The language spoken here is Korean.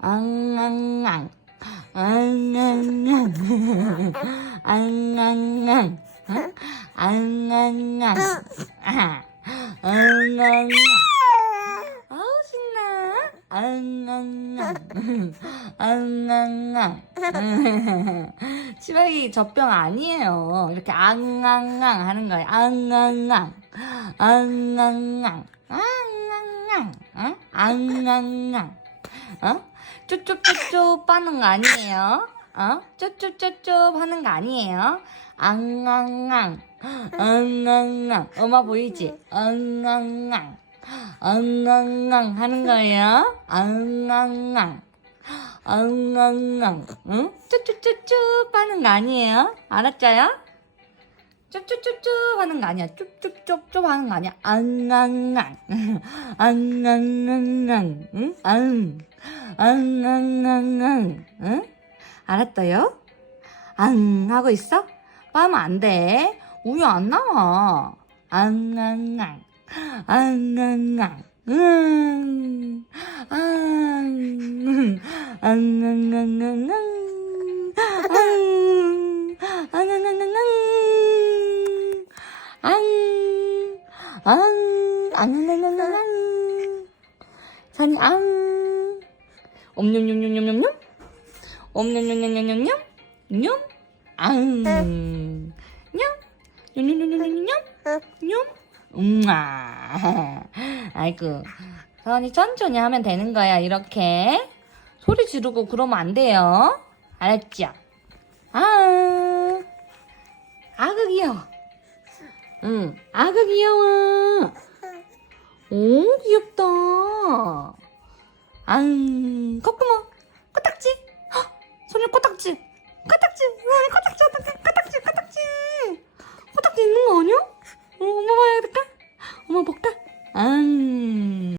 앙앙앙. 앙앙앙. 앙앙앙. 어? 앙앙앙. 아, 앙앙앙. 아우 신나. 앙앙앙. 앙앙앙 시박이 젖병 아니에요. 이렇게 앙앙앙 하는 거예요. 앙앙앙. 앙앙앙. 앙앙앙. 어? 앙앙앙. 어? 쪼쪼쪼쪼 하는 거 아니에요? 어? 쪼쪼쪼쪼 하는 거 아니에요? 앙앙앙. 앙앙앙. 엄마 보이지? 앙앙앙. 앙앙앙 하는 거예요? 앙앙앙. 앙앙앙. 응? 쪼쪼쪼쪼 하는 거 아니에요? 알았죠요? 쭈쭈쭈쭈 하는 거 아니야. 쭈쭈쭈쭈 하는 거 아니야. 앙앙앙. 앙앙앙앙. 응? 앙. 앙앙앙앙. 응? 알았어요? 앙 하고 있어? 빠면 안 돼. 우유 안 나와. 앙앙앙. 앙앙앙. 응. 앙. 앙앙앙앙앙. 앙. 앙앙앙앙앙. 앙, 앙, 앙앙앙앙앙. 산이 앙. 옴뇸뇸뇸뇸뇸. 옴뇸뇸뇸뇸뇸. 뇸. 앙. 뇸. 뇸뇸뇸뇸뇸. 뇸. 음아. 아이고. 선이 천천히 하면 되는 거야, 이렇게. 소리 지르고 그러면 안 돼요. 알았죠? 아. 아그 귀여워. 응. 아그 귀여워. 오, 귀엽다. 앙, 콧구멍, 코딱지. 헉, 코딱지. 코딱지.